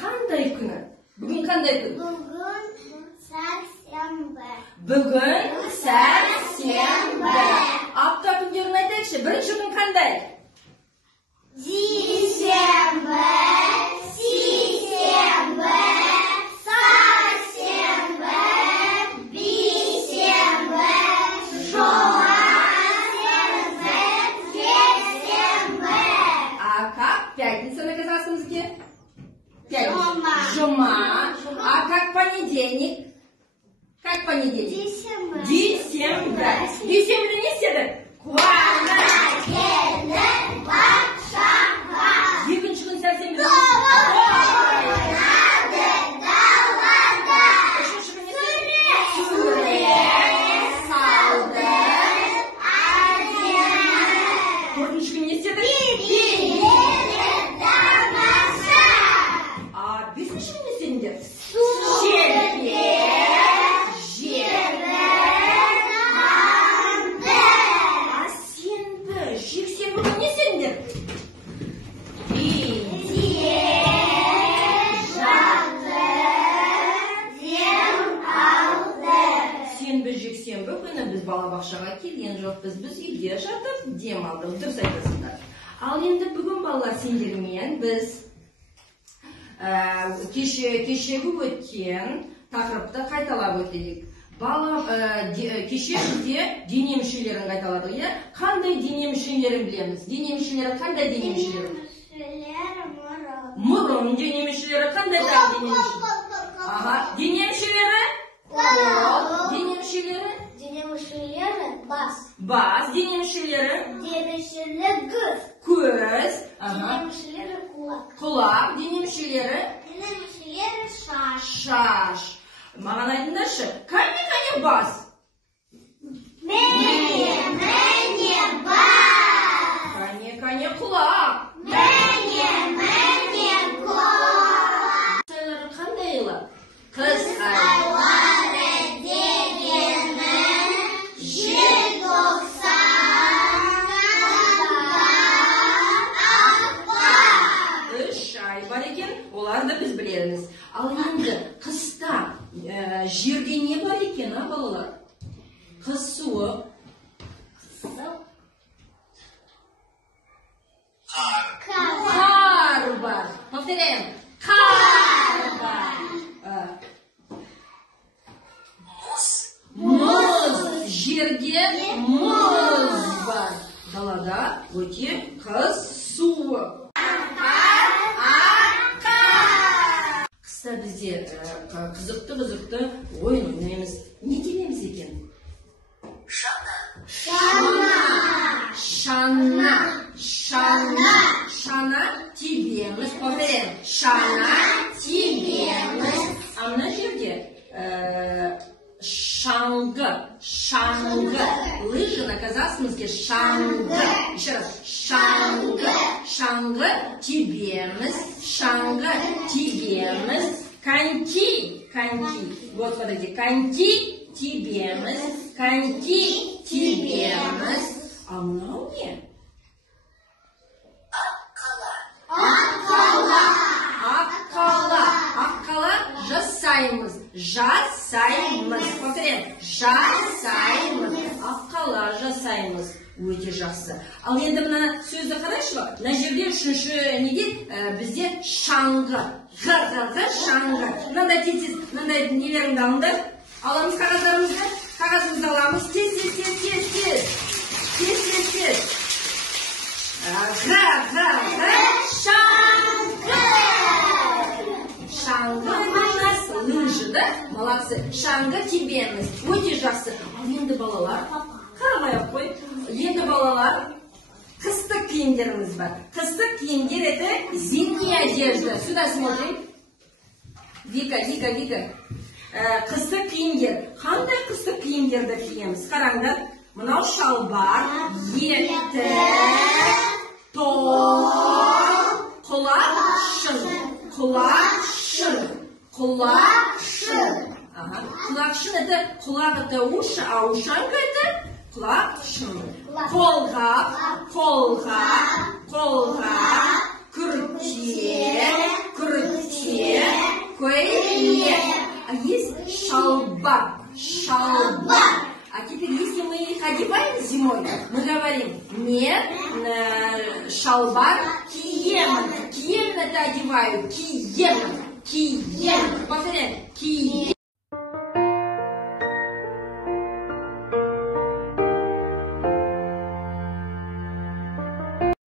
qanday kuni? Bugun qanday kun? Bugün sarsyanba. Bugun sarsyanba. Hafta kunlarini aytaylikchi. Birinchi kun qanday? Dushanba, seshanba, sarshanba, beshamba, juma, seshanba. А как пятница наказалась на языке? Жума. Жума. А как понедельник? Как понедельник? Дүйсенбі. Дүйсенбі. Дүйсенбіде не істеді? Қуана келді бақшаға. Екінші күн сәрсенбі. Ойнады далада. Үшінші күн не істеді? Сүре салды. Төртінші күн не істеді? А бесінші күн не істедіңдер? Шербе, жебе, а сенбі, жексенбі күн не істедіңдер? Сенбі, жексенбі күні біз балабақшаға келген жоқпыз, біз үйде жатып дем алдық, дұрыс айтасыңдар. Ал енді бүгін балалар сендермен біз кешегі өткен тақырыпты қайталап өтелік. Кеше бізде дене мүшелерін қайталадық, иә? Қандай дене мүшелерін білеміз? Дене мүшелері қандай дене мүшелері? Мұрын дене мүшелері қандай дене мүшелері? Ага, дене мүшелері? Дене мүшелері? Дене мүшелері бас. Бас, дене мүшелері? Дене мүшелері көз. Көз. Дене мүшелері құлақ. Құлақ, дене мүшелері? Дене мүшелері шаш. Шаш. Маған айтыңдаршы, қане бас? Міне бас. Қане құлақ. Міне құлақ. Сайлары қандайлы? Қыс Айлары дегені желтоқсанда ақпан. 3 ай бар екен, оларды біз білерміз. Ал енді қыста жерде не бар екен, балалар? Қыс суы. Қар бар. Повторяем. Қар бар. Мұз. Жерде мұз бар. Далада өте қыс суы. Қыста бізде қызықты ойын ойнаймыз. Не демеміз екен? Шана тебеміз. Повторяем. Шана тебеміз. А мына жерде шаңғы. Лыжи на казахском шаңғы. Еще раз. Шаңғы тебеміз. Коньки. Вот смотрите. Коньки тебеміз. А мынау не? Аққала жасаймыз. Повторяем. Жасаймыз. Аққала жасаймыз. Өте жақсы. Ал енді мына сөзді қарайшы бақ. Мына жерде үшінші неде бізде шаңғы. Шаңғы. Мынандай тез. Мынандай нелеріңді алыңдар. Аламыз қағаздарымызды. Қағазымызды аламыз. Тез. Шаңғы мағынасы лыжы, да? Молодцы. Шаңғы тебеміз. Өте жақсы. Ал енді балалар, қарамай ақ қой. Енді балалар, қыстық киімдеріміз бар. Қыстық киімдер это зимняя одежда. Сюда смотрим. Вика. Қыстық киімдер. Қандай қыстық киімдерді киеміз? Қараңдар. Мынау шалбар, етік, тон, құлақшын. Құлақшын это құлақ это уши, а ушанка это құлақшын. Қолғап, күрте, А есть шалбар. Шалбар. А теперь, если мы их одеваем зимой, мы говорим, нет, шалбар кием. Кием это одевают, кием. Кием. Повторяем, кием.